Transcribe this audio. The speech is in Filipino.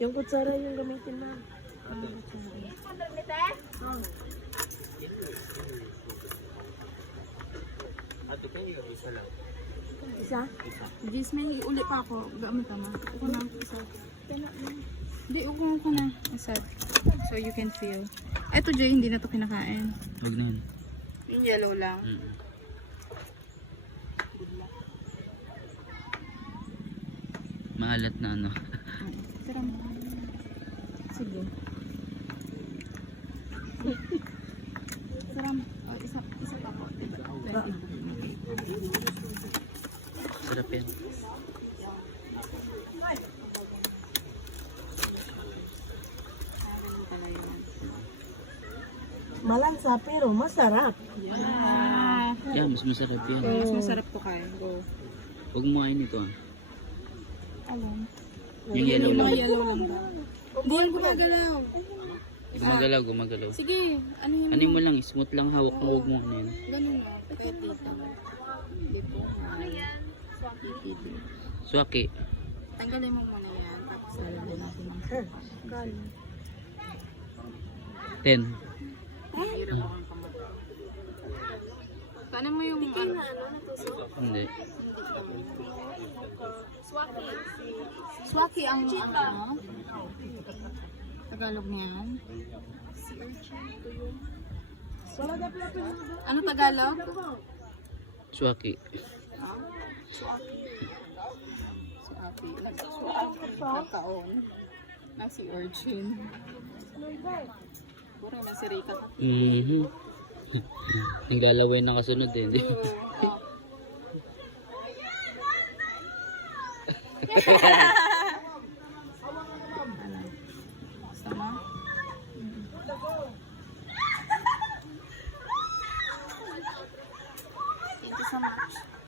Yung kutsara yung gamitin na. Ate kayo, isa lang. Isa? Jis, may uli pa ako. Gamit tama. Uko na. Isa. Hindi, uko na. Isa. So you can feel. Eto, Jay, hindi na to kinakain. Huwag na yun. Yung yellow lang. Maalat na ano. Sarap. Sige. Sarap. Oh, isa pa ako. Sarap yan. Malansa pero masarap. Yeah. Yeah, mas masarap yan. Mas masarap to kain. Go. Huwag mo kain ito. Alam. Yung yellow lang. Yellow lang ba? Hindi yan gumagalaw. Gumagalaw, gumagalaw. Sige, ano yun? Ano mo lang, smooth lang hawak mo, huwag mo ano yan. Ganun na. Kaya dito. Hindi po. Swaki. Tanggalin mo muna yan. Tapos lalagyan natin ng Gali. 10. hirap akong kamata. Paano mo yung Hindi. Swaki ang ano? Tagalog niyan? Ano Tagalog? Swaki. Swaki. Nagkaon. Nasi urchin. Puro na si Rika. Naglalaway na kasunod eh. Hindi. Sama? Thank you so much.